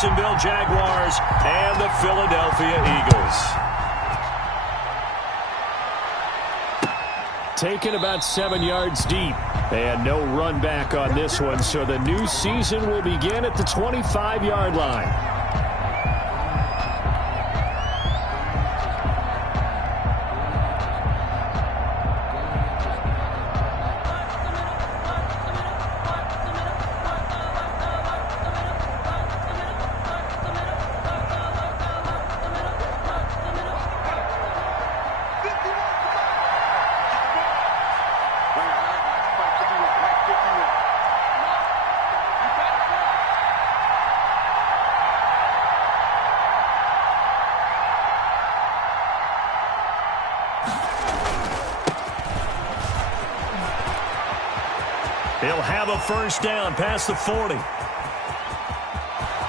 Jacksonville Jaguars and the Philadelphia Eagles. Taken about 7 yards deep. And no run back on this one, so the new season will begin at the 25-yard line. He'll have a first down past the 40.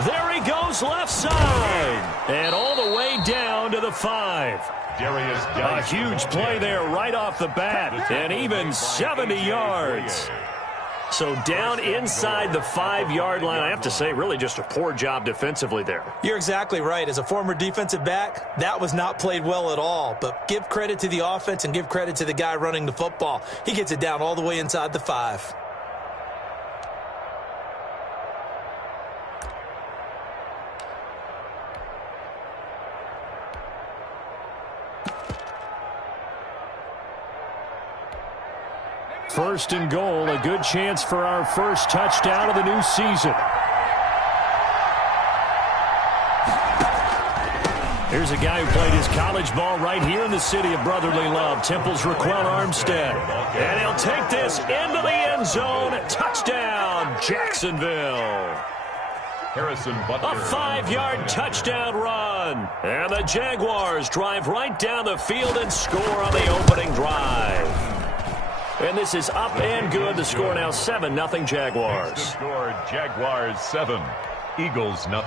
There he goes left side. And all the way down to the 5. A huge play there right off the bat. And even 70 yards. So down inside the 5-yard line, I have to say, really just a poor job defensively there. You're exactly right. As a former defensive back, that was not played well at all. But give credit to the offense and give credit to the guy running the football. He gets it down all the way inside the 5. First and goal, a good chance for our first touchdown of the new season. Here's a guy who played his college ball right here in the city of brotherly love, Temple's Raquel Armstead. And he'll take this into the end zone. Touchdown, Jacksonville. A 5-yard touchdown run. And the Jaguars drive right down the field and score on the opening drive. And this is up and good. The score now 7-0 Jaguars. The score, Jaguars 7, Eagles 0.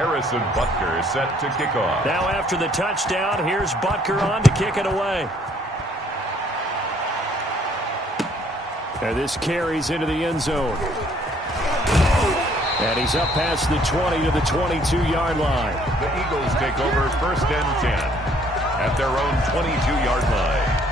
Harrison Butker set to kick off. Now after the touchdown, here's Butker on to kick it away. And this carries into the end zone. And he's up past the 20 to the 22-yard line. The Eagles take over first and 10 at their own 22-yard line.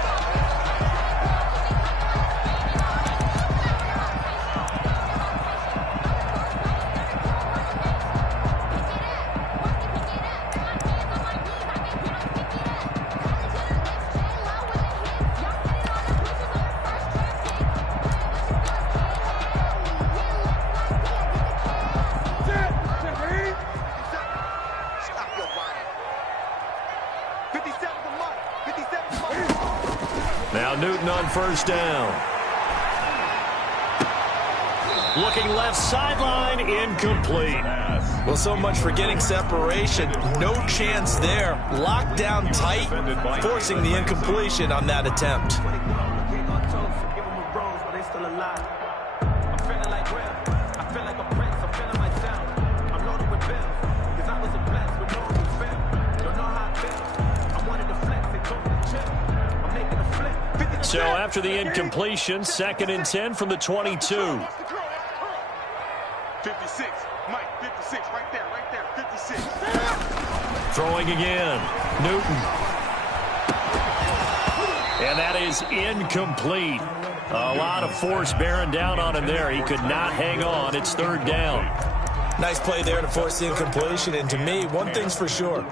First down. Looking left sideline, incomplete. Well, so much for getting separation. No chance there. Locked down tight, forcing the incompletion on that attempt. So after the incompletion, 2nd and 10 from the 22. 56, Mike, 56, right there, 56. Throwing again, Newton. And that is incomplete. A lot of force bearing down on him there. He could not hang on. It's 3rd down. Nice play there to force the incompletion. And to me, one thing's for sure.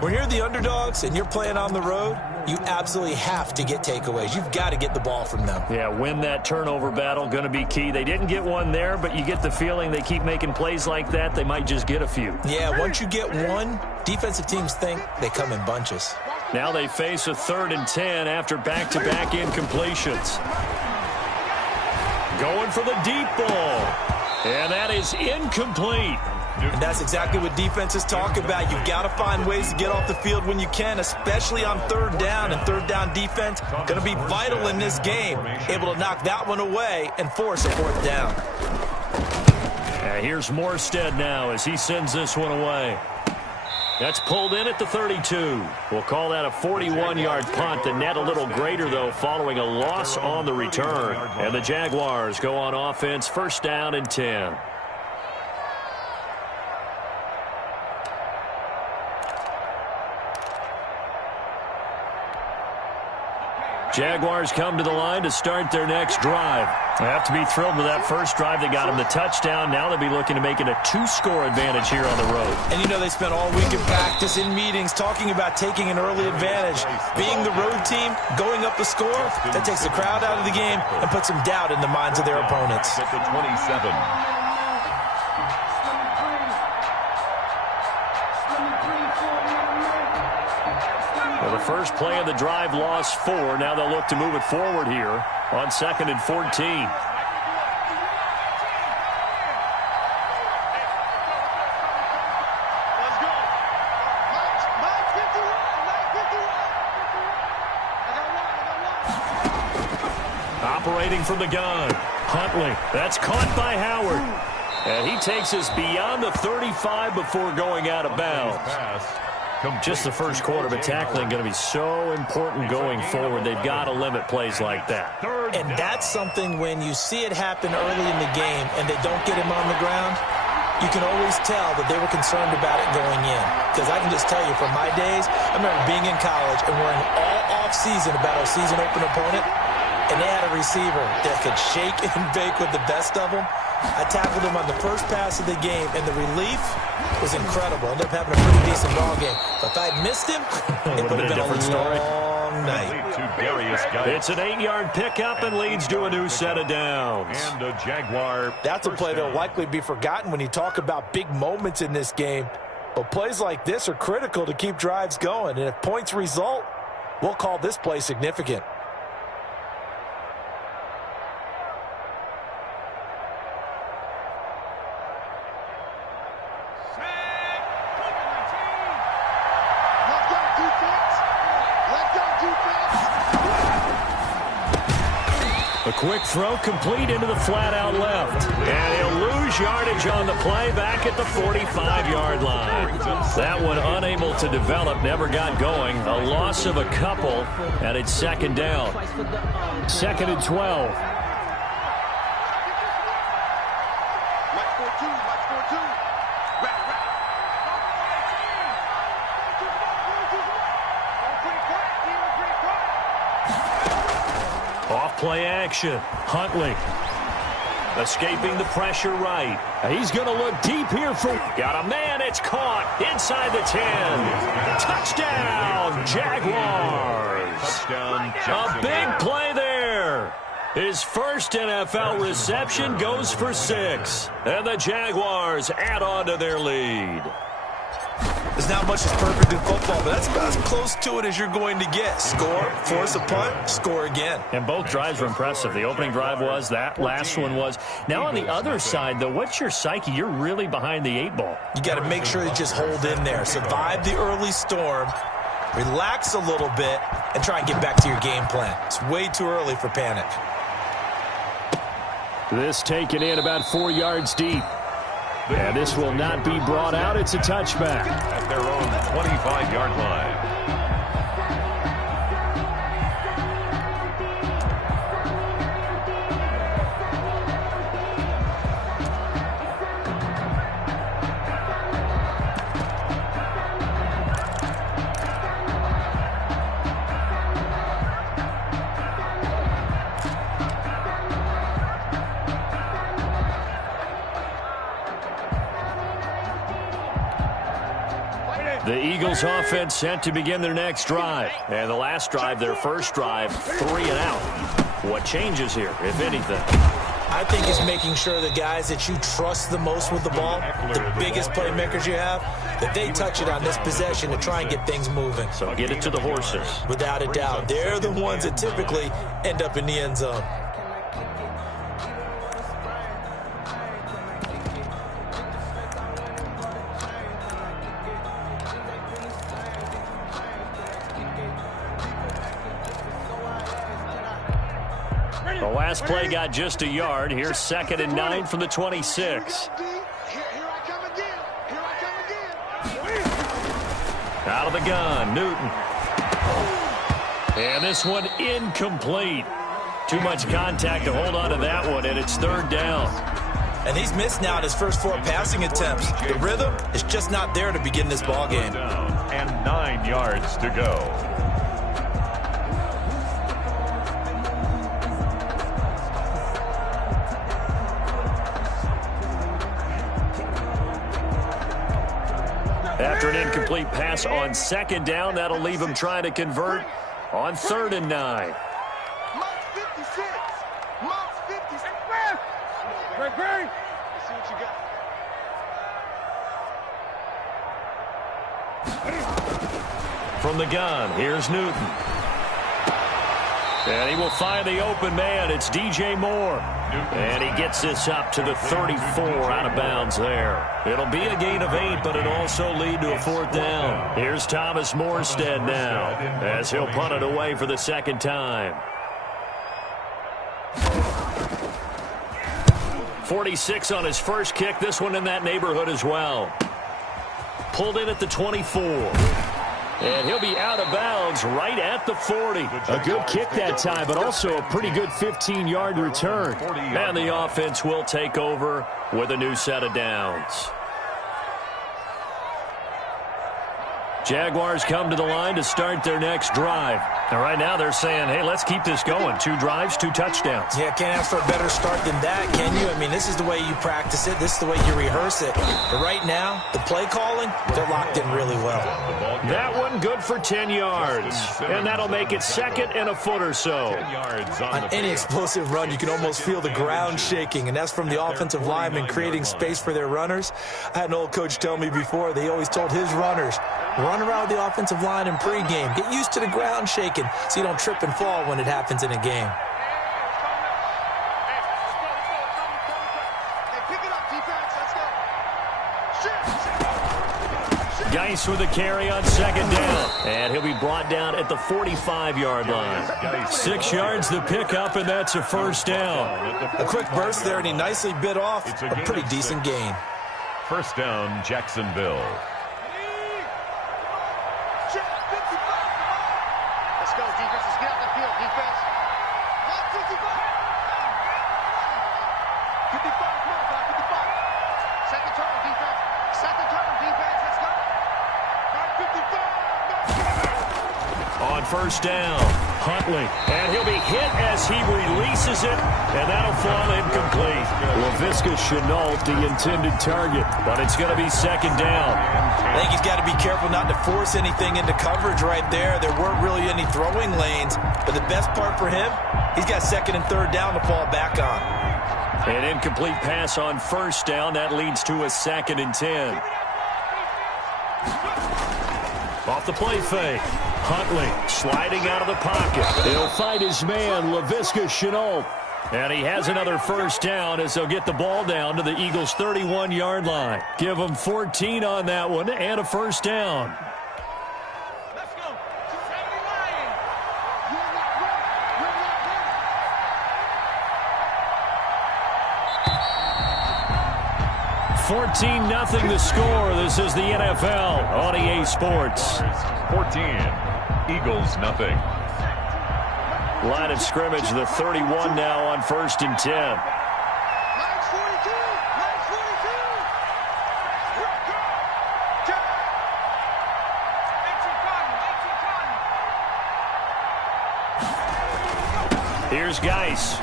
When you're the underdogs and you're playing on the road, you absolutely have to get takeaways. You've got to get the ball from them. Yeah, win that turnover battle, going to be key. They didn't get one there, but you get the feeling they keep making plays like that, they might just get a few. Yeah, once you get one, defensive teams think they come in bunches. Now they face a 3rd and 10 after back-to-back incompletions. Going for the deep ball. And that is incomplete. And that's exactly what defenses talk about. You've got to find ways to get off the field when you can, especially on 3rd down. And 3rd down defense going to be vital in this game. Able to knock that one away and force a 4th down. Here's Morstead now as he sends this one away. That's pulled in at the 32. We'll call that a 41-yard punt. The net a little greater, though, following a loss on the return. And the Jaguars go on offense, 1st down and 10. Jaguars come to the line to start their next drive. They have to be thrilled with that first drive. They got them the touchdown. Now they'll be looking to make it a 2-score advantage here on the road. And you know they spent all week in practice, in meetings, talking about taking an early advantage. Being the road team, going up the score, that takes the crowd out of the game and puts some doubt in the minds of their opponents. At the 27. Well, the first play of the drive lost 4. Now they'll look to move it forward here on 2nd and 14. Let's go. Mike 51. Operating from the gun. Huntley. That's caught by Howard. And he takes us beyond the 35 before going out of bounds. Just the first quarter, but tackling going to be so important going forward. They've got to limit plays like that. And that's something when you see it happen early in the game and they don't get him on the ground, you can always tell that they were concerned about it going in. Because I can just tell you from my days, I remember being in college and worrying all off-season about our season open opponent, and they had a receiver that could shake and bake with the best of them. I tackled him on the first pass of the game, and the relief was incredible. Ended up having a pretty decent ball game. But if I had missed him, it would have been a long night. It's an 8-yard pickup and leads to a new set of downs. And a Jaguar. That's a play that will likely be forgotten when you talk about big moments in this game. But plays like this are critical to keep drives going. And if points result, we'll call this play significant. A quick throw complete into the flat out left. And he'll lose yardage on the play back at the 45-yard line. That one unable to develop, never got going. A loss of a couple, and it's 2nd down. 2nd and 12. Play action. Huntley escaping the pressure right. He's going to look deep here for... Got a man. It's caught inside the 10. Touchdown, Jaguars. Touchdown, a big play there. His first NFL reception goes for 6. And the Jaguars add on to their lead. There's not much that's perfect in football, but that's about as close to it as you're going to get. Score, force a punt, score again. And both drives were impressive. The opening drive was, that last one was. Now on the other side, though, what's your psyche? You're really behind the 8 ball. You got to make sure you just hold in there. Survive the early storm, relax a little bit, and try and get back to your game plan. It's way too early for panic. This taken in about 4 yards deep. And this will not be brought out. It's a touchback. At their own 25-yard line. The Eagles offense set to begin their next drive. And the last drive, their first drive, 3 and out. What changes here, if anything? I think it's making sure the guys that you trust the most with the ball, the biggest playmakers you have, that they touch it on this possession to try and get things moving. So get it to the horses. Without a doubt. They're the ones that typically end up in the end zone. The last play got just a yard. Here's 2nd and 9 from the 26. Out of the gun, Newton. And this one incomplete. Too much contact to hold on to that one, and it's 3rd down. And he's missed now his first 4 passing attempts. The rhythm is just not there to begin this ball game. And 9 yards to go. After an incomplete pass on second down, that'll leave him trying to convert on 3rd and 9. Mike's 56. Mike's 56. Let's see what you got. From the gun, here's Newton. And he will find the open man. It's DJ Moore. And he gets this up to the 34 out of bounds there. It'll be a gain of 8, but it'll also lead to a 4th down. Here's Thomas Morstead now as he'll punt it away for the 2nd time. 46 on his first kick. This one in that neighborhood as well. Pulled in at the 24. And he'll be out of bounds right at the 40. A good kick that time, but also a pretty good 15-yard return. And the offense will take over with a new set of downs. Jaguars come to the line to start their next drive. And right now they're saying, hey, let's keep this going. 2 drives, 2 touchdowns. Yeah, can't ask for a better start than that, can you? I mean, this is the way you practice it. This is the way you rehearse it. But right now, the play calling, they're locked in really well. That one good for 10 yards. And that'll make it 2nd and a foot or so. On any explosive run, you can almost feel the ground shaking, and that's from the offensive linemen creating space for their runners. I had an old coach tell me before, they always told his runners, run around the offensive line in pregame. Get used to the ground shaking so you don't trip and fall when it happens in a game. Geis with a carry on 2nd down. And he'll be brought down at the 45-yard line. 6 yards the pickup, and that's a 1st down. A quick burst there, and he nicely bit off a pretty decent gain. 1st down, Jacksonville. Let's go, defense. Let's get out the field, defense. 55, come on, 55. 2nd turn, defense. 2nd turn, defense. Let's go. 55. On 1st down, Huntley. And he'll be hit as he releases it, and that'll fall incomplete. Laviska Shenault, the intended target, but it's going to be 2nd down. I think he's got to be careful not to force anything into coverage right there. There weren't really any throwing lanes, but the best part for him, he's got 2nd and 3rd down to fall back on. An incomplete pass on 1st down. That leads to a 2nd and 10. Off the play fake. Huntley sliding out of the pocket. He'll find his man, Laviska Shenault. And he has another 1st down as they'll get the ball down to the Eagles' 31-yard line. Give them 14 on that one and a 1st down. Let's go. 14-0 the score. This is the NFL on EA Sports. 14, Eagles nothing. Line of scrimmage, the 31 now on 1st and 10. Line's 42. Line's 42. Here's Geis.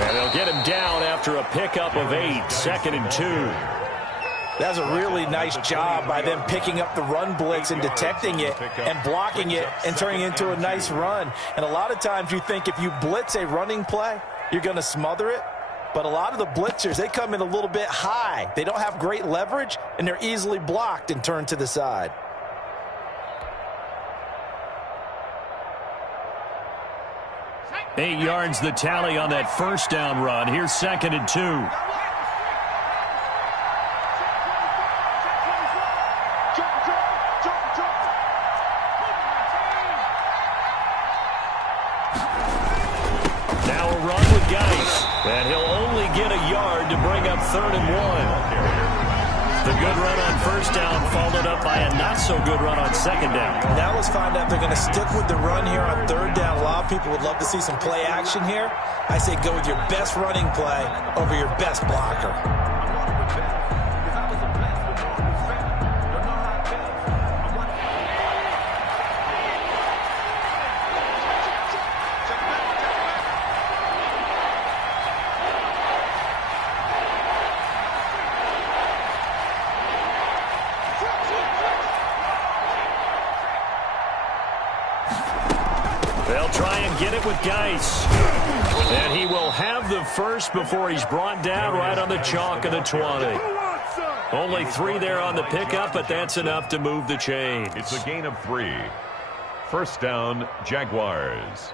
And they'll get him down after a pickup of 8, 2nd and 2. That's a really nice job by them picking up the run blitz and detecting it and blocking it and turning it into a nice run. And a lot of times you think if you blitz a running play, you're going to smother it. But a lot of the blitzers, they come in a little bit high. They don't have great leverage, and they're easily blocked and turned to the side. Eight yards the tally on that 1st down run. Here's 2nd and 2. Now a run with Geis. And he'll only get a yard to bring up 3rd and 1. The good run on 1st down followed up by a not-so-good run on 2nd down. Now let's find out if they're going to stick with the run here on 3rd down. A lot of people would love to see some play action here. I say go with your best running play over your best blocker. get it with Geis. And he will have the first before he's brought down right on the chalk of the 20. Only 3 there on the pickup, but that's enough to move the chains. It's a gain of 3. First down, Jaguars.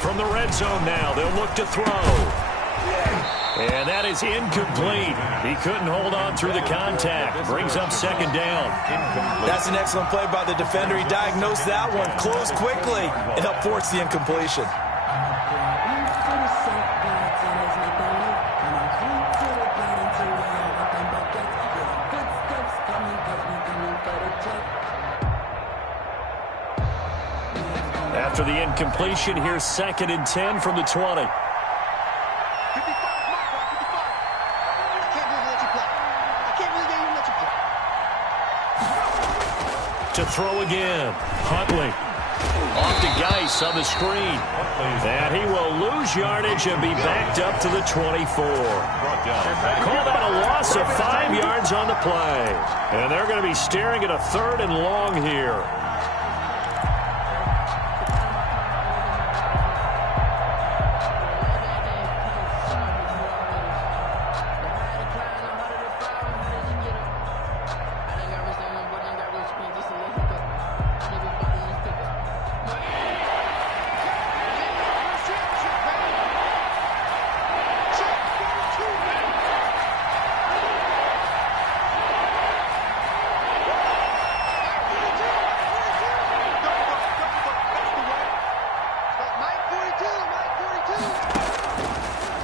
From the red zone now, they'll look to throw. And that is incomplete. He couldn't hold on through the contact. Brings up second down. That's an excellent play by the defender. He diagnosed that one, closed quickly, and helped force the incompletion. After the incompletion, here's 2nd and 10 from the 20. 55, Mark, 55. I can't believe they let you play. I can't believe they even let you play. To throw again. Huntley. Off to Geis on the screen. And he will lose yardage and be backed up to the 24. Call that a loss of 5 yards on the play. And they're going to be staring at a 3rd and long here.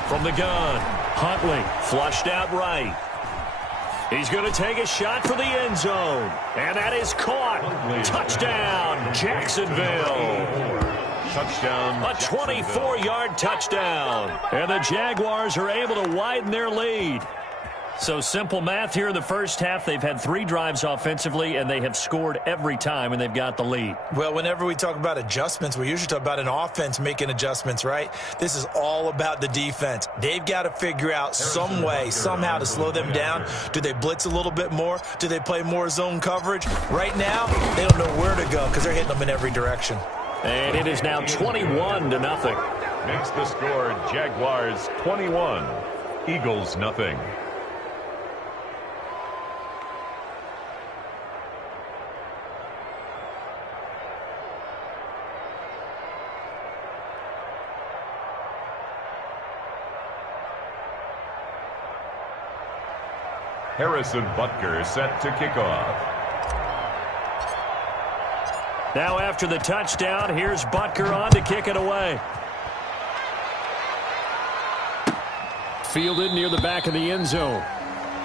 From the gun, Huntley flushed out right. He's going to take a shot for the end zone. And that is caught. Touchdown, Jacksonville. Touchdown. A 24-yard touchdown. And the Jaguars are able to widen their lead. So simple math here in the first half. They've had 3 drives offensively, and they have scored every time, and they've got the lead. Well, whenever we talk about adjustments, we usually talk about an offense making adjustments, right? This is all about the defense. They've got to figure out some way, somehow to slow them down. Do they blitz a little bit more? Do they play more zone coverage? Right now, they don't know where to go because they're hitting them in every direction. And it is now 21-0. Makes the score Jaguars 21, Eagles nothing. Harrison Butker set to kick off. Now after the touchdown, here's Butker on to kick it away. Fielded near the back of the end zone.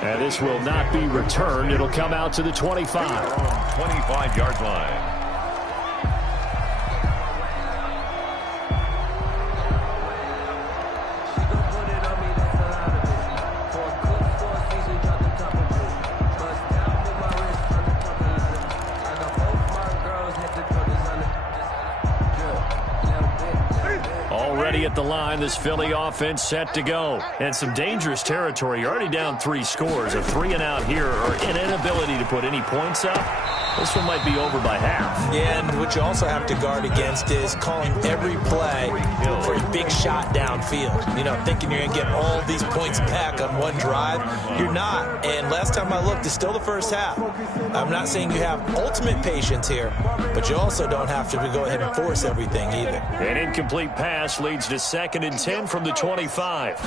And this will not be returned. It'll come out to the 25. 25-yard line. At the line, this Philly offense set to go. And some dangerous territory. You're already down 3 scores. A 3-and-out here, or an inability to put any points up. This one might be over by half. Yeah, and what you also have to guard against is calling every play for a big shot downfield. You know, thinking you're going to get all these points back on one drive. You're not. And last time I looked, it's still the first half. I'm not saying you have ultimate patience here, but you also don't have to go ahead and force everything either. An incomplete pass leads to 2nd and 10 from the 25.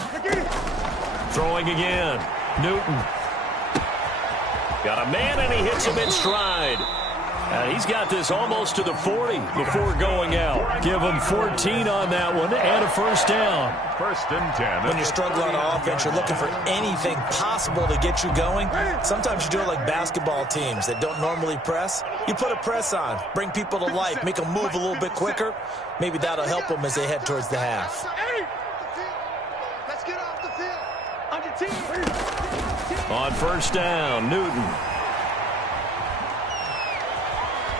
Throwing again. Newton. Got a man, and he hits him in stride. He's got this almost to the 40 before going out. Give him 14 on that one and a first down. 1st and 10. When you're struggling on offense, you're looking for anything possible to get you going. Sometimes you do it like basketball teams that don't normally press. You put a press on, bring people to life, make them move a little bit quicker. Maybe that'll help them as they head towards the half. Let's get off the field. On your team. On first down, Newton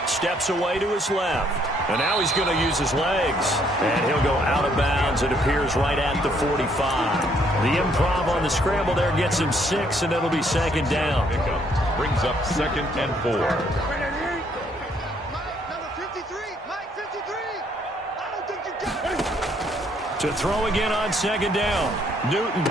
steps away to his left. And now he's going to use his legs. And he'll go out of bounds, it appears, right at the 45. The improv on the scramble there gets him 6, and it'll be 2nd down. Pickup brings up 2nd and 4. Number 53. Mike 53. I don't think you got it. To throw again on 2nd down. Newton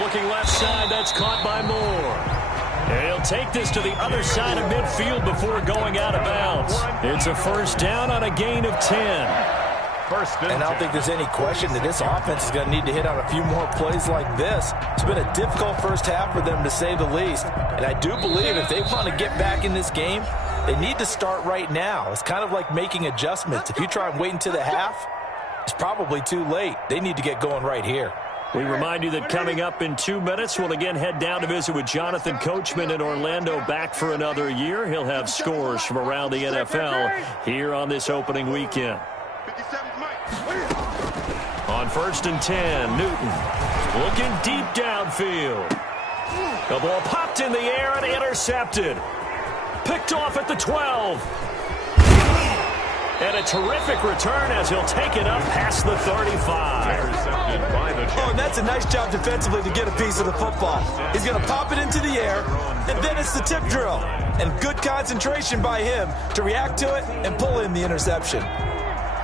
looking left side. That's caught by Moore. And he'll take this to the other side of midfield before going out of bounds. It's a first down on a gain of 10. And I don't think there's any question that this offense is going to need to hit on a few more plays like this. It's been a difficult first half for them, to say the least. And I do believe if they want to get back in this game, they need to start right now. It's kind of like making adjustments. If you try and wait until the half, it's probably too late. They need to get going right here. We remind you that coming up in 2 minutes, we'll again head down to visit with Jonathan Coachman in Orlando, back for another year. He'll have scores from around the NFL here on this opening weekend. On 1st and 10, Newton looking deep downfield. The ball popped in the air and intercepted. Picked off at the 12. And a terrific return as he'll take it up past the 35. Oh, and that's a nice job defensively to get a piece of the football. He's going to pop it into the air, and then it's the tip drill. And good concentration by him to react to it and pull in the interception.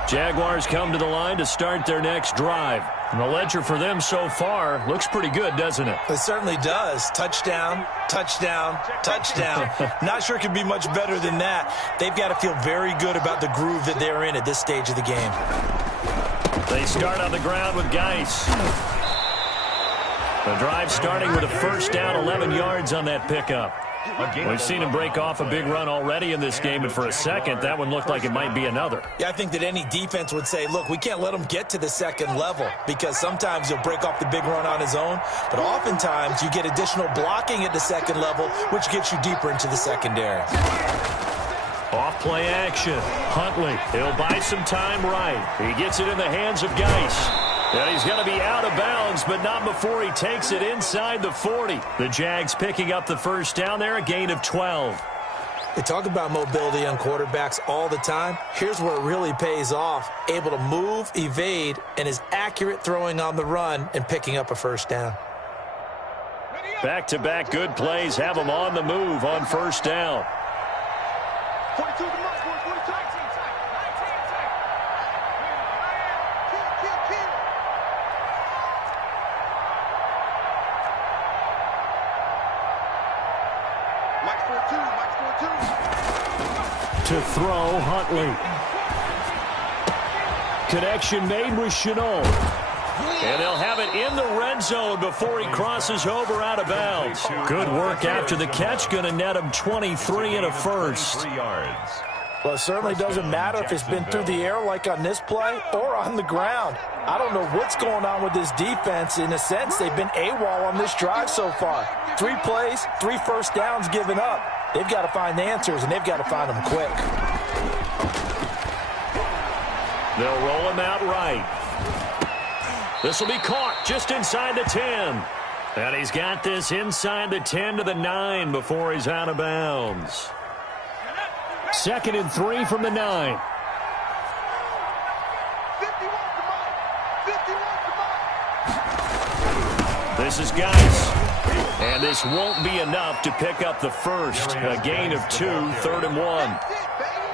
Jaguars come to the line to start their next drive. And the ledger for them so far looks pretty good, doesn't it? It certainly does. Touchdown, touchdown, touchdown. Not sure it could be much better than that. They've got to feel very good about the groove that they're in at this stage of the game. They start on the ground with Geis. The drive starting with a first down, 11 yards on that pickup. We've seen him break off a big run already in this game, and for a second, that one looked like it might be another. Yeah, I think that any defense would say, look, we can't let him get to the second level, because sometimes he'll break off the big run on his own, but oftentimes you get additional blocking at the second level, which gets you deeper into the secondary. Off play action. Huntley, he'll buy some time right. He gets it in the hands of Geis. And he's going to be out of bounds, but not before he takes it inside the 40. The Jags picking up the first down there, a gain of 12. They talk about mobility on quarterbacks all the time. Here's where it really pays off. Able to move, evade, and is accurate throwing on the run and picking up a first down. Back-to-back good plays have him on the move on first down. 42 to Mike, 42. To throw, Huntley. Connection made with Chenault. And they'll have it in the red zone before he crosses over out of bounds. Good work after the catch. Going to net him 23 and a first. 3 yards. Well, it certainly doesn't matter if it's been through the air like on this play or on the ground. I don't know what's going on with this defense. In a sense, they've been AWOL on this drive so far. 3 plays, 3 first downs given up. They've got to find the answers, and they've got to find them quick. They'll roll him out right. This will be caught just inside the 10. And he's got this inside the 10 to the 9 before he's out of bounds. 2nd and 3 from the 9. 51 to Mike. 51 to Mike. This is Geis. And this won't be enough to pick up the first. A gain of 2, 3rd and 1.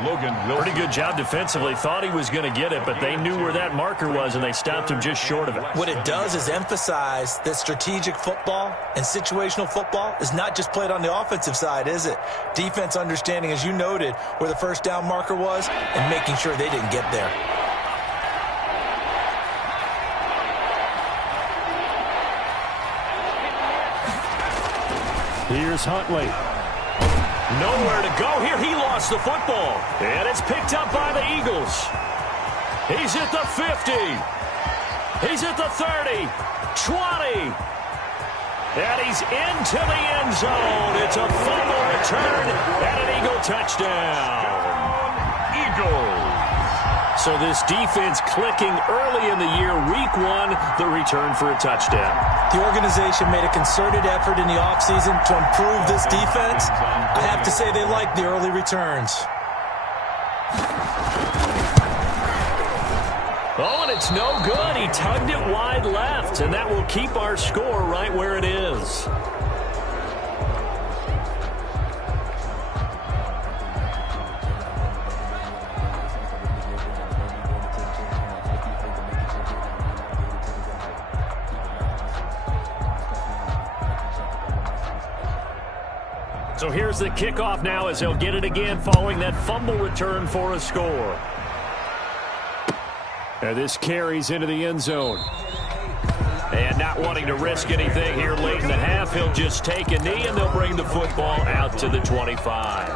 Logan Wilson. Pretty good job defensively. Thought he was going to get it, but they knew where that marker was, and they stopped him just short of it. What it does is emphasize that strategic football and situational football is not just played on the offensive side, is it? Defense understanding, as you noted, where the first down marker was and making sure they didn't get there. Here's Huntley. Nowhere to go here. He lost the football. And it's picked up by the Eagles. He's at the 50. He's at the 30. 20. And he's into the end zone. It's a fumble return and an Eagle touchdown. Eagles. So this defense clicking early in the year, week one, the return for a touchdown. The organization made a concerted effort in the offseason to improve this defense. I have to say they like the early returns. Oh, and it's no good. He tugged it wide left, and that will keep our score right where it is. So here's the kickoff now as he'll get it again following that fumble return for a score. And this carries into the end zone. And not wanting to risk anything here late in the half, he'll just take a knee and they'll bring the football out to the 25.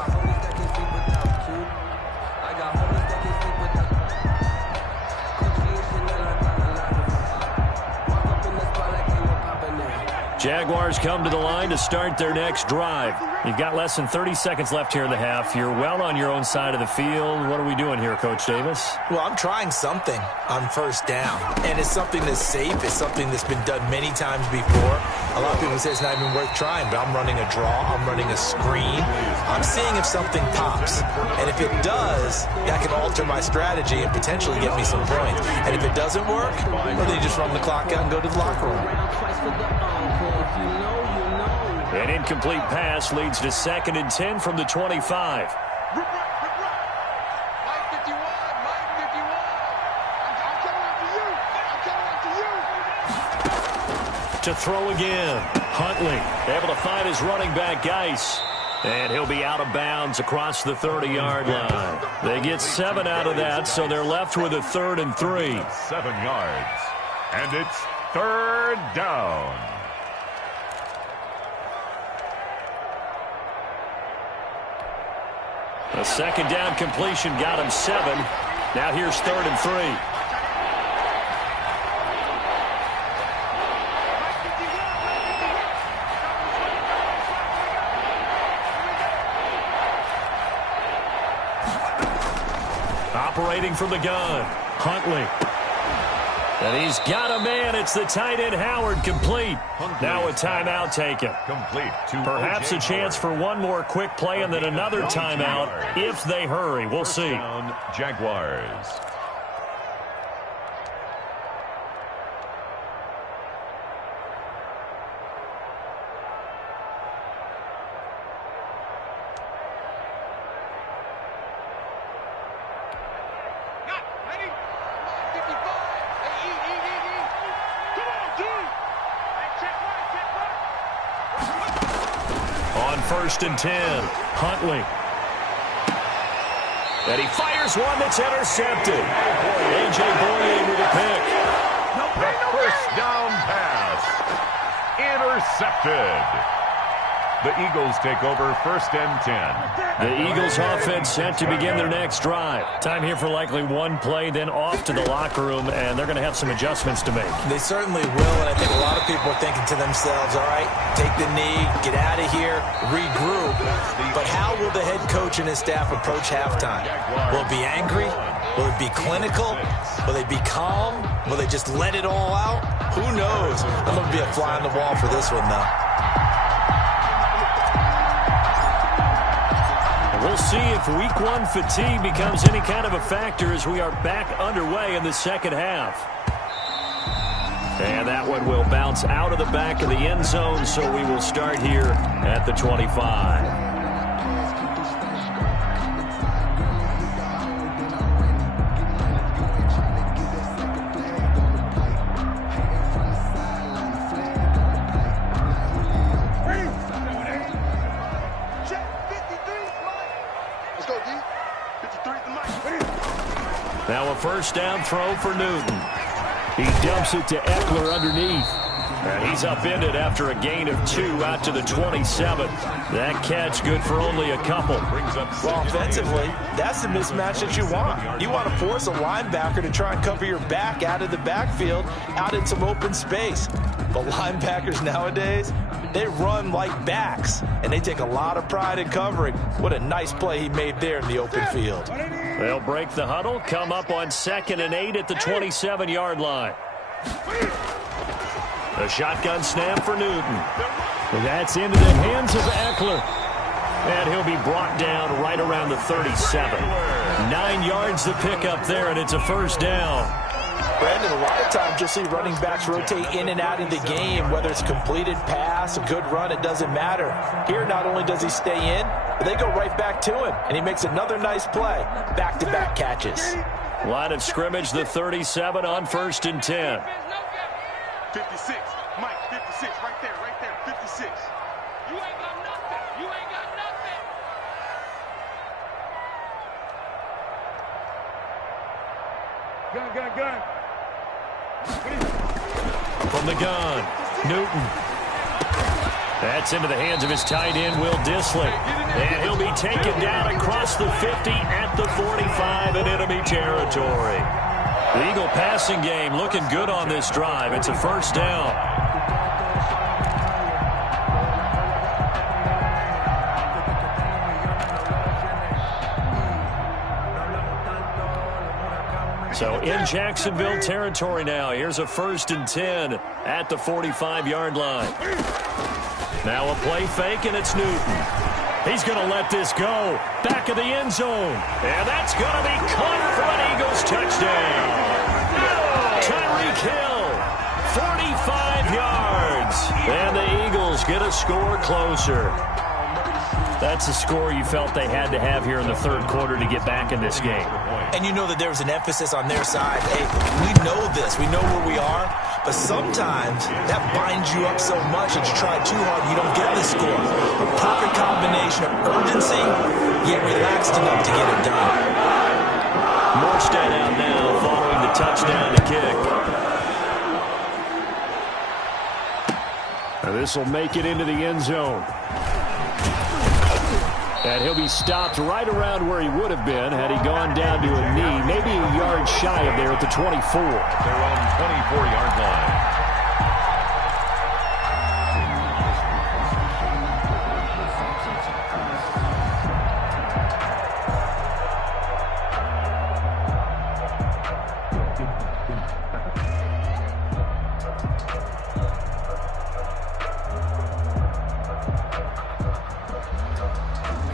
Jaguars come to the line to start their next drive. You've got less than 30 seconds left here in the half. You're well on your own side of the field. What are we doing here, Coach Davis? Well, I'm trying something on first down, and it's something that's safe. It's something that's been done many times before. A lot of people say it's not even worth trying, but I'm running a draw. I'm running a screen. I'm seeing if something pops, and if it does, that can alter my strategy and potentially get me some points. And if it doesn't work, well, then you just run the clock out and go to the locker room. An incomplete pass leads to 2nd and 10 from the 25. To throw again. Huntley able to find his running back, Geis. And he'll be out of bounds across the 30-yard line. They get 7 out of that, so they're left with a 3rd and 3. 7 yards. And it's 3rd down. A 2nd down completion got him 7. Now here's 3rd and 3. Operating from the gun, Huntley. And he's got a man. It's the tight end, Howard, complete. Now a timeout taken. Complete. Perhaps a chance for one more quick play and then another timeout if they hurry. We'll see. Jaguars. On 1st and 10, Huntley. And he fires one that's intercepted. A.J. Boye with a pick. The first down pass. Intercepted. The Eagles take over 1st and 10. The Eagles offense set to begin their next drive. Time here for likely one play, then off to the locker room, and they're going to have some adjustments to make. They certainly will, and I think a lot of people are thinking to themselves, all right, take the knee, get out of here, regroup. But how will the head coach and his staff approach halftime? Will it be angry? Will it be clinical? Will they be calm? Will they just let it all out? Who knows? I'm going to be a fly on the wall for this one, though. We'll see if week one fatigue becomes any kind of a factor as we are back underway in the second half. And that one will bounce out of the back of the end zone, so we will start here at the 25. Now a first down throw for Newton. He dumps it to Eckler underneath. And he's upended after a gain of 2 out to the 27. That catch good for only a couple. Well, offensively, that's the mismatch that you want. You want to force a linebacker to try and cover your back out of the backfield, out in some open space. But linebackers nowadays, they run like backs, and they take a lot of pride in covering. What a nice play he made there in the open field. They'll break the huddle, come up on 2nd and 8 at the 27-yard line. A shotgun snap for Newton. That's into the hands of Eckler. And he'll be brought down right around the 37. 9 yards to pick up there, and it's a first down. Brandon, a lot of times you'll see running backs rotate in and out of the game, whether it's completed pass, a good run, it doesn't matter. Here, not only does he stay in, but they go right back to him, and he makes another nice play. Back-to-back catches. Line of scrimmage, the 37 on 1st and 10. 56. Mike, 56. Right there, 56. You ain't got nothing. You ain't got nothing. Gun. From the gun, Newton. That's into the hands of his tight end, Will Dissly. And he'll be taken down across the 50 at the 45 in enemy territory. The Eagle passing game looking good on this drive. It's a first down. So in Jacksonville territory now. Here's a 1st and 10 at the 45-yard line. Now a play fake, and it's Newton. He's going to let this go. Back of the end zone. And that's going to be caught for an Eagles touchdown. Tyreek Hill, 45 yards. And the Eagles get a score closer. That's a score you felt they had to have here in the 3rd quarter to get back in this game. And you know that there's an emphasis on their side. Hey, we know this. We know where we are. But sometimes that binds you up so much that you try too hard and you don't get the score. A perfect combination of urgency, yet relaxed enough to get it done. Morstead out now following the touchdown to kick. Now this will make it into the end zone. And he'll be stopped right around where he would have been had he gone down to a knee, maybe a yard shy of there at the 24. Their own 24-yard line.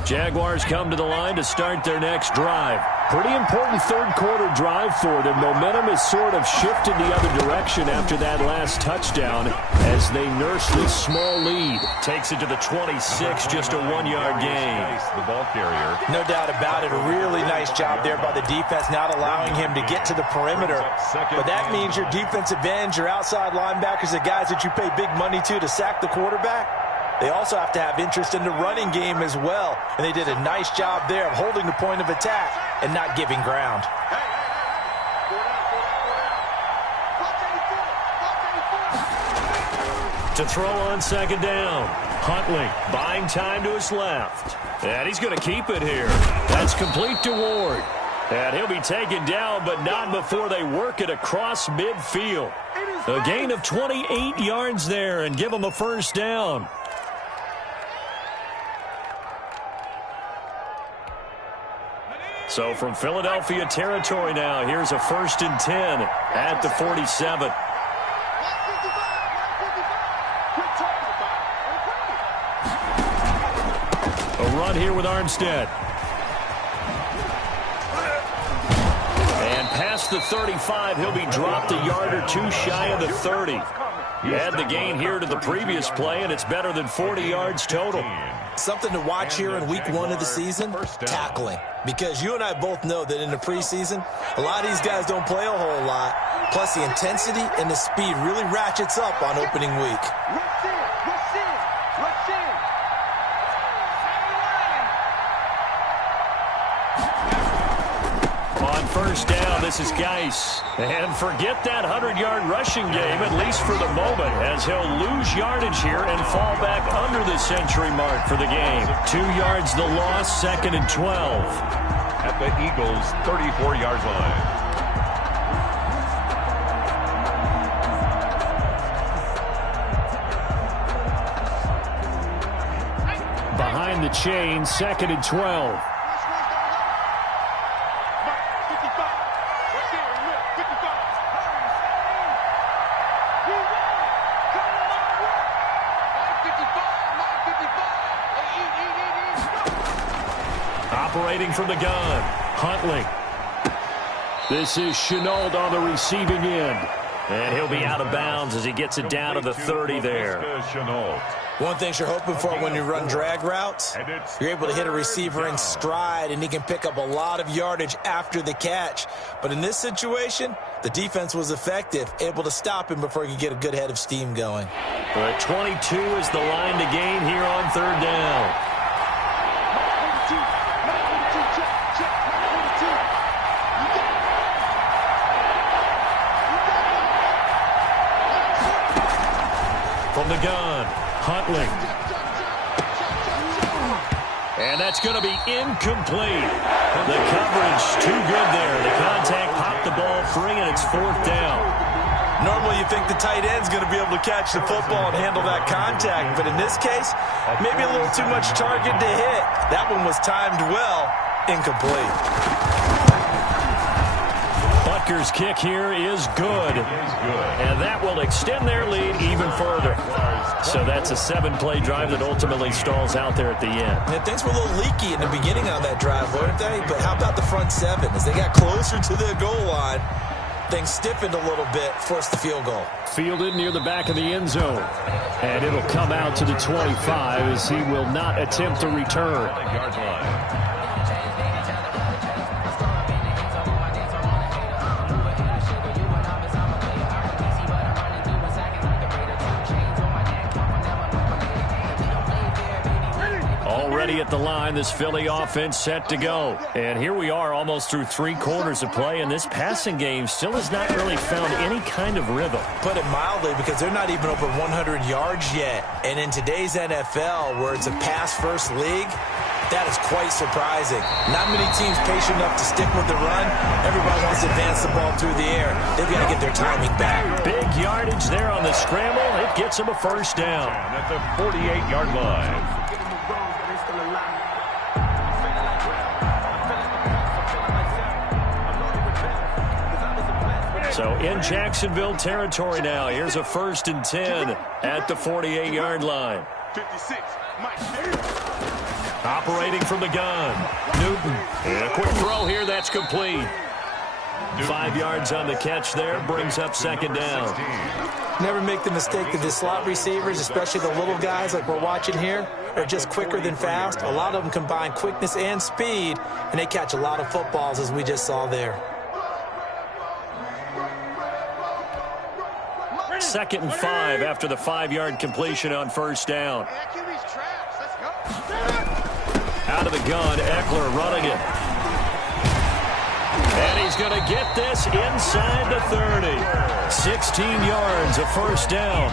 Jaguars come to the line to start their next drive. Pretty important 3rd quarter drive for them. Momentum has sort of shifted the other direction after that last touchdown as they nurse this small lead. Takes it to the 26, just a 1-yard gain. The ball carrier. No doubt about it. A really nice job there by the defense, not allowing him to get to the perimeter. But that means your defensive ends, your outside linebackers, the guys that you pay big money to sack the quarterback, they also have to have interest in the running game as well. And they did a nice job there of holding the point of attack and not giving ground. To throw on 2nd down. Huntley buying time to his left. And he's going to keep it here. That's complete to Ward. And he'll be taken down, but not before they work it across midfield. A gain of 28 yards there and give them a first down. So from Philadelphia territory now, here's a 1st and 10 at the 47. A run here with Armstead. And past the 35, he'll be dropped a yard or two shy of the 30. Add the gain here to the previous play, and it's better than 40 yards total. Something to watch here in week 1 of the season, tackling. Because you and I both know that in the preseason, a lot of these guys don't play a whole lot. Plus, the intensity and the speed really ratchets up on opening week. first down. This is Geis. And forget that 100-yard rushing game, at least for the moment, as he'll lose yardage here and fall back under the century mark for the game. 2 yards the loss, 2nd and 12. At the Eagles' 34-yard line. Behind the chain, 2nd and 12. Operating from the gun, Huntley. This is Chenault on the receiving end. And he'll be out of bounds as he gets it down to the 30 there. One thing you're hoping for when you run drag routes, you're able to hit a receiver in stride, and he can pick up a lot of yardage after the catch. But in this situation, the defense was effective, able to stop him before he could get a good head of steam going. But 22 is the line to gain here on 3rd down. From the gun, Huntley. And that's going to be incomplete. The coverage too good there. The contact popped the ball free, and it's 4th down. Normally you think the tight end's going to be able to catch the football and handle that contact, but in this case, maybe a little too much target to hit. That one was timed well, incomplete. Butker's kick here is good. And that will extend their lead even further. So that's a 7-play drive that ultimately stalls out there at the end. Yeah, things were a little leaky in the beginning on that drive, weren't they? But how about the front 7? As they got closer to the goal line, things stiffened a little bit, forced the field goal. Fielded near the back of the end zone. And it'll come out to the 25 as he will not attempt to return. Already at the line, this Philly offense set to go. And here we are almost through 3 quarters of play, and this passing game still has not really found any kind of rhythm. Put it mildly, because they're not even over 100 yards yet. And in today's NFL, where it's a pass-first league, that is quite surprising. Not many teams patient enough to stick with the run. Everybody wants to advance the ball through the air. They've got to get their timing back. Big yardage there on the scramble. It gets them a first down. At the 48-yard line. So in Jacksonville territory now. Here's a 1st and 10 at the 48-yard line. 56, Mike. Operating from the gun, Newton. And a quick throw here, that's complete. 5 yards on the catch there, brings up 2nd down. Never make the mistake that the slot receivers, especially the little guys like we're watching here, are just quicker than fast. A lot of them combine quickness and speed, and they catch a lot of footballs, as we just saw there. 2nd and 5 after the 5-yard completion on 1st down. Out of the gun, Eckler running it. And he's going to get this inside the 30. 16 yards, a 1st down.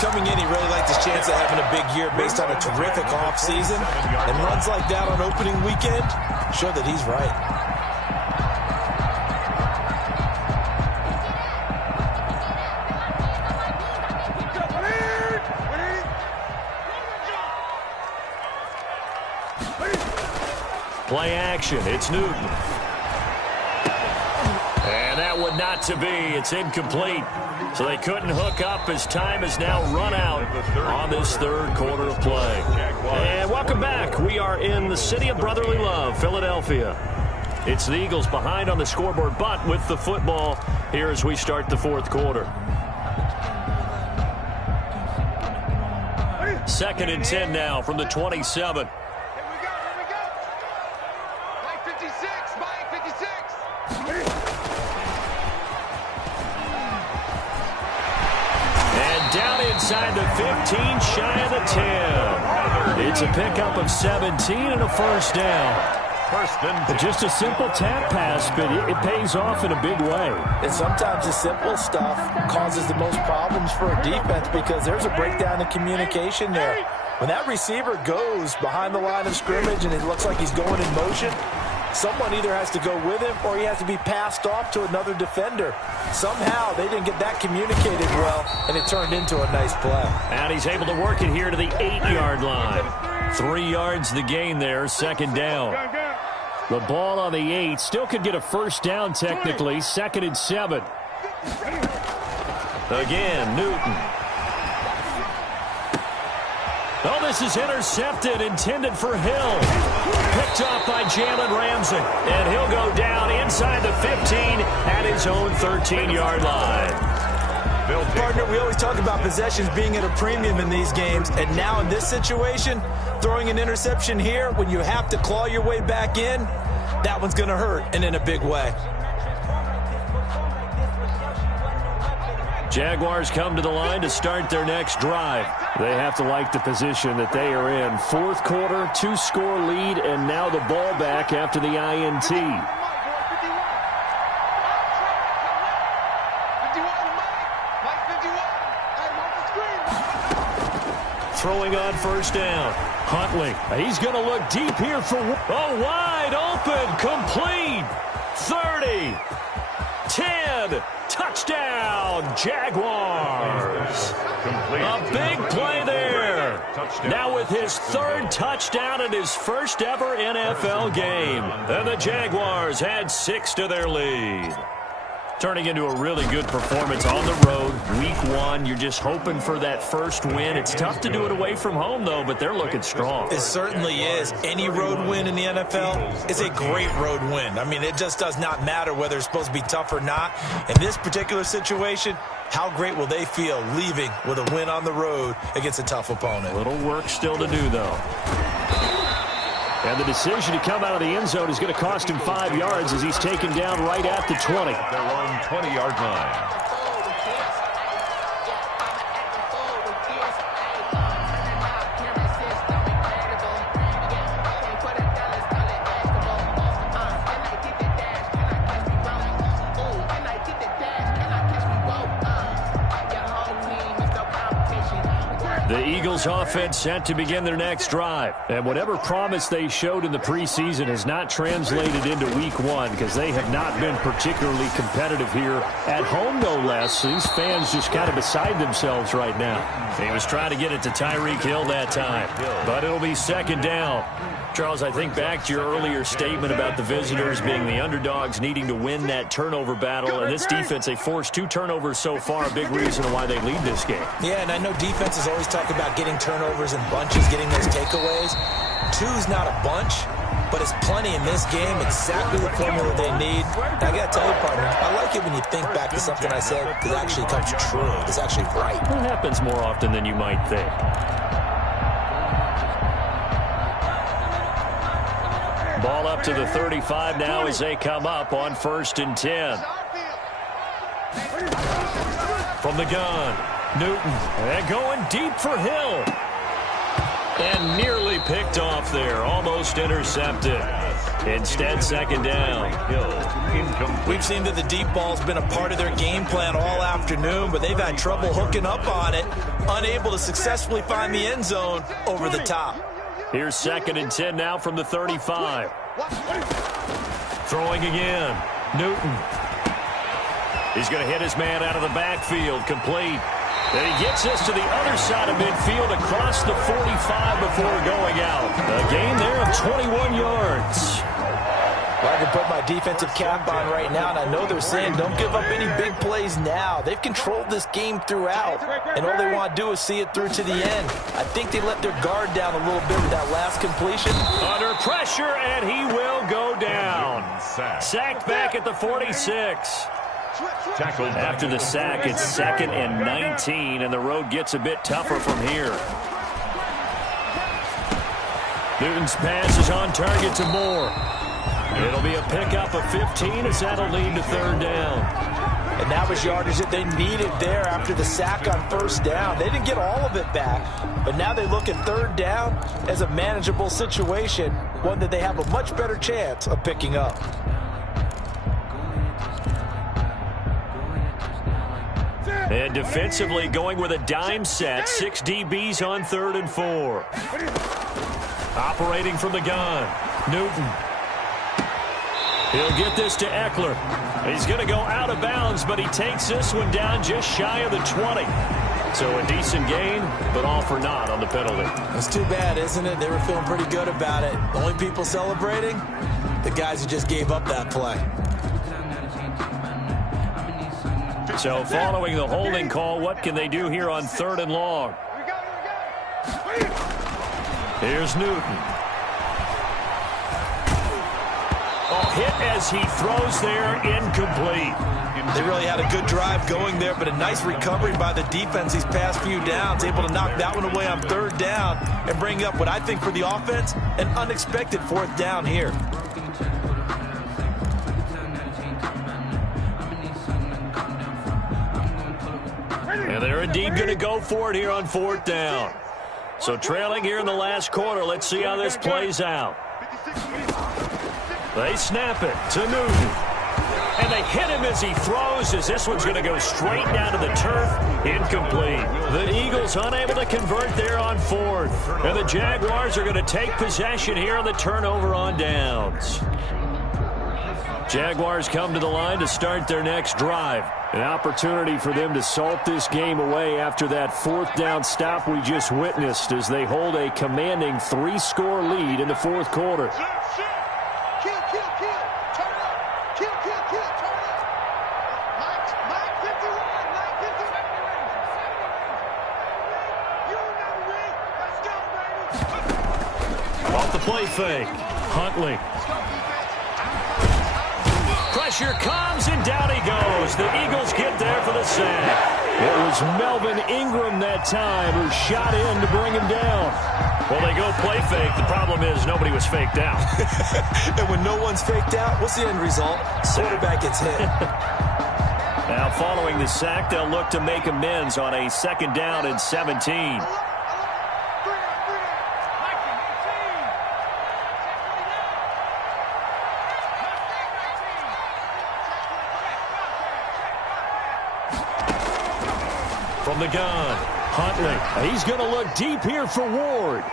Coming in, he really liked his chance of having a big year based on a terrific offseason. And runs like that on opening weekend show that he's right. Play action. It's Newton. And that one not to be. It's incomplete. So they couldn't hook up as time has now run out on this 3rd quarter of play. And welcome back. We are in the city of brotherly love, Philadelphia. It's the Eagles behind on the scoreboard, but with the football here as we start the 4th quarter. 2nd and 10 now from the 27. Inside the 15, shy of the 10. It's a pickup of 17 and a 1st down. First and 10. Just a simple tap pass, but it pays off in a big way. And sometimes the simple stuff causes the most problems for a defense because there's a breakdown in communication there. When that receiver goes behind the line of scrimmage and it looks like he's going in motion, someone either has to go with him or he has to be passed off to another defender. Somehow they didn't get that communicated well, and it turned into a nice play. And he's able to work it here to the 8-yard line. 3 yards the gain there, second down. The ball on the 8. Still could get a first down technically. 2nd and 7. Again, Newton. Oh, this is intercepted, intended for Hill. Picked off by Jalen Ramsey. And he'll go down inside the 15 at his own 13-yard line. Partner, we always talk about possessions being at a premium in these games. And now in this situation, throwing an interception here when you have to claw your way back in, that one's going to hurt, and in a big way. Jaguars come to the line to start their next drive. They have to like the position that they are in. 4th quarter, 2-score lead, and now the ball back after the INT. Throwing on first down. Huntley, he's going to look deep here for... Oh, wide open, complete. 30, 10, touchdown, Jaguars. A big play there. Now with his 3rd touchdown in his first ever NFL game. And the Jaguars had 6 to their lead. Turning into a really good performance on the road. Week 1, you're just hoping for that first win. It's tough to do it away from home, though, but they're looking strong. It certainly is. Any road win in the NFL is a great road win. I mean, it just does not matter whether it's supposed to be tough or not. In this particular situation, how great will they feel leaving with a win on the road against a tough opponent? A little work still to do, though. And the decision to come out of the end zone is going to cost him 5 yards as he's taken down right at the 20. Their own 20-yard line. The Eagles offense set to begin their next drive. And whatever promise they showed in the preseason has not translated into week 1 because they have not been particularly competitive here at home, no less. These fans just kind of beside themselves right now. He was trying to get it to Tyreek Hill that time, but it'll be 2nd down. Charles, I think back to your earlier statement about the visitors being the underdogs needing to win that turnover battle. And this defense, they forced 2 turnovers so far, a big reason why they lead this game. Yeah, and I know defenses always talk about getting turnovers in bunches, getting those takeaways. 2's not a bunch, but it's plenty in this game, exactly the formula they need. And I got to tell you, partner, I like it when you think back to something I said that actually comes true. It's actually right. It happens more often than you might think. Ball up to the 35 now as they come up on 1st and 10. From the gun, Newton. And going deep for Hill. And nearly picked off there. Almost intercepted. Instead, 2nd down. We've seen that the deep ball's been a part of their game plan all afternoon, but they've had trouble hooking up on it. Unable to successfully find the end zone over the top. Here's 2nd and 10 now from the 35. Throwing again. Newton. He's going to hit his man out of the backfield. Complete. And he gets us to the other side of midfield across the 45 before going out. A gain there of 21 yards. Well, I can put my defensive cap on right now, and I know they're saying don't give up any big plays now. They've controlled this game throughout, and all they want to do is see it through to the end. I think they let their guard down a little bit with that last completion. Under pressure, and he will go down. Sacked back at the 46. After the sack, it's 2nd and 19, and the road gets a bit tougher from here. Newton's pass is on target to Moore. It'll be a pickup of 15 as that'll lead to 3rd down. And that was yardage that they needed there after the sack on 1st down. They didn't get all of it back, but now they look at 3rd down as a manageable situation one that they have a much better chance of picking up. And defensively going with a dime set. 6 DBs on 3rd and 4. Operating from the gun. Newton. He'll get this to Eckler. He's going to go out of bounds, but he takes this one down just shy of the 20. So a decent gain, but all for naught on the penalty. That's too bad, isn't it? They were feeling pretty good about it. The only people celebrating, the guys who just gave up that play. So following the holding call, what can they do here on 3rd and long? Here's Newton. Oh, hit as he throws there, incomplete. They really had a good drive going there, but a nice recovery by the defense these past few downs, able to knock that one away on 3rd down and bring up what I think for the offense, an unexpected 4th down here. And they're indeed going to go for it here on 4th down. So trailing here in the last quarter, let's see how this plays out. They snap it to Newton. And they hit him as he throws, as this one's going to go straight down to the turf. Incomplete. The Eagles unable to convert there on 4th. And the Jaguars are going to take possession here on the turnover on downs. Jaguars come to the line to start their next drive. An opportunity for them to salt this game away after that 4th down stop we just witnessed as they hold a commanding 3-score lead in the 4th quarter. Off the play fake. Huntley. Pressure comes, and down he goes. The Eagles get there for the sack. It was Melvin Ingram that time who shot in to bring him down. Well, they go play fake. The problem is nobody was faked out. And when no one's faked out, what's the end result? Quarterback gets hit. Now, following the sack, they'll look to make amends on a 2nd down and 17. From the gun, Huntley. He's going to look deep here for Ward.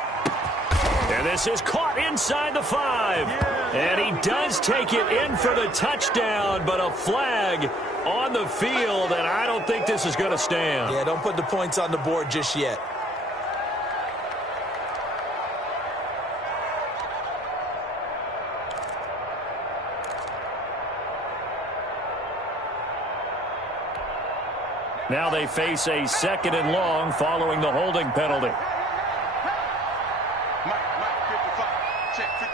And this is caught inside the 5. And he does take it in for the touchdown, but a flag on the field, and I don't think this is going to stand. Yeah, don't put the points on the board just yet. Now they face a 2nd and long following the holding penalty. Mike 55. Check 50.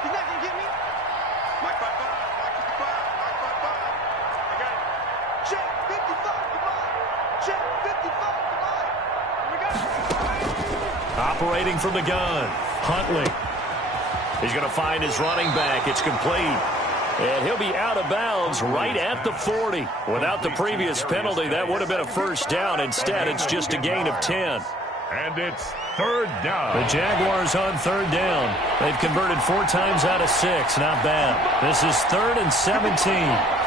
He's not going to get me. Mike 55. Mike 55. Mike 55. I got it. Check 55. Come on. Check 55. Come on. We got it. Operating from the gun, Huntley. He's going to find his running back. It's complete. And he'll be out of bounds right at the 40. Without the previous penalty, that would have been a 1st down. Instead, it's just a gain of 10. And it's 3rd down. The Jaguars on 3rd down. They've converted 4 times out of 6. Not bad. This is 3rd and 17.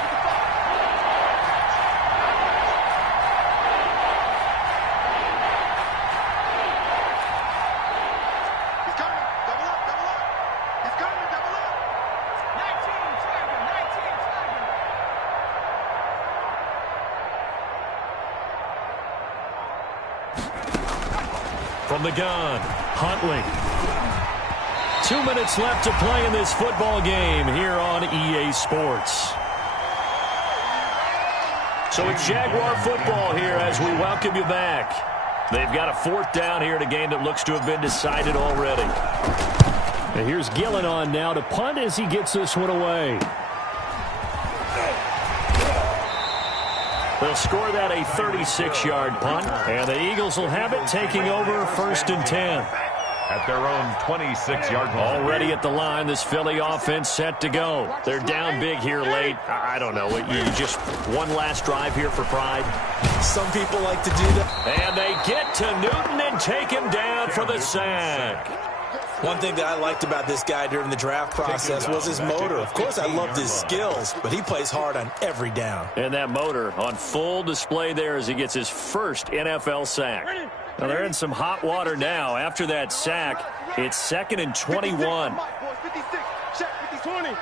From the gun, Huntley. 2 minutes left to play in this football game here on EA Sports. So it's Jaguar football here as we welcome you back. They've got a 4th down here in a game that looks to have been decided already. And here's Gillen on now to punt as he gets this one away. They'll score that a 36-yard punt, and the Eagles will have it taking over 1st and 10. At their own 26-yard line. Already at the line, this Philly offense set to go. They're down big here late. I don't know. You just one last drive here for pride. Some people like to do that. And they get to Newton and take him down for the sack. One thing that I liked about this guy during the draft process was his motor. Of course, I loved his skills, but he plays hard on every down. And that motor on full display there as he gets his first NFL sack. Now, they're in some hot water now. After that sack, it's 2nd and 21. 56. Check 50, 20. 3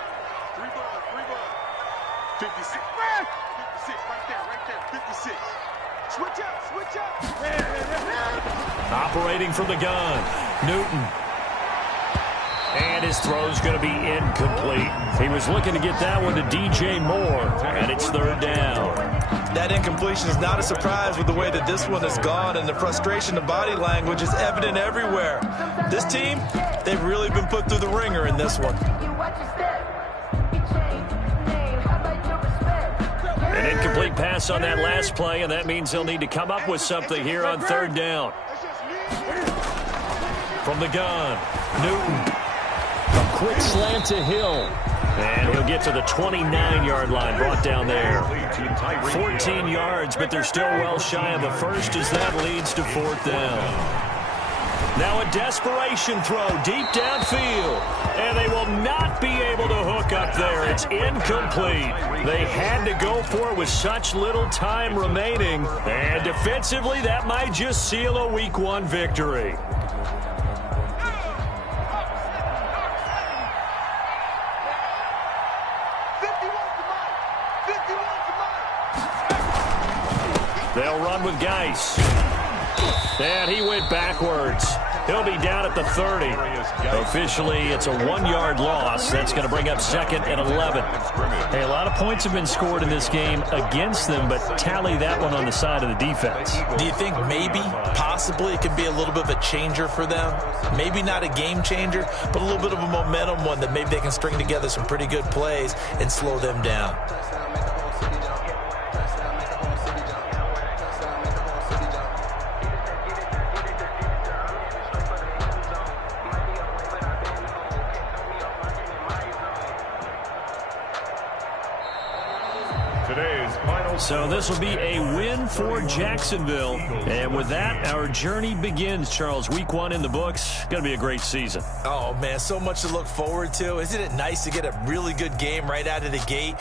balls. 56. 56 right there. 56. Switch up. Operating from the gun, Newton. And his throw's going to be incomplete. He was looking to get that one to DJ Moore, and it's 3rd down. That incompletion is not a surprise with the way that this one has gone, and the frustration of body language is evident everywhere. This team, they've really been put through the ringer in this one. An incomplete pass on that last play, and that means they'll need to come up with something here on 3rd down. From the gun, Newton. A quick slant to Hill. And he'll get to the 29-yard line, brought down there. 14 yards, but they're still well shy of the first as that leads to 4th down. Now a desperation throw deep downfield. And they will not be able to hook up there. It's incomplete. They had to go for it with such little time remaining. And defensively, that might just seal a Week 1 victory. They'll run with Geis. And he went backwards. He'll be down at the 30. Officially, it's a 1-yard loss. That's going to bring up 2nd and 11. Hey, a lot of points have been scored in this game against them, but tally that one on the side of the defense. Do you think maybe, possibly, it could be a little bit of a changer for them? Maybe not a game changer, but a little bit of a momentum one that maybe they can string together some pretty good plays and slow them down. So this will be a win for Jacksonville. And with that, our journey begins, Charles. Week 1 in the books. Going to be a great season. Oh, man, so much to look forward to. Isn't it nice to get a really good game right out of the gate?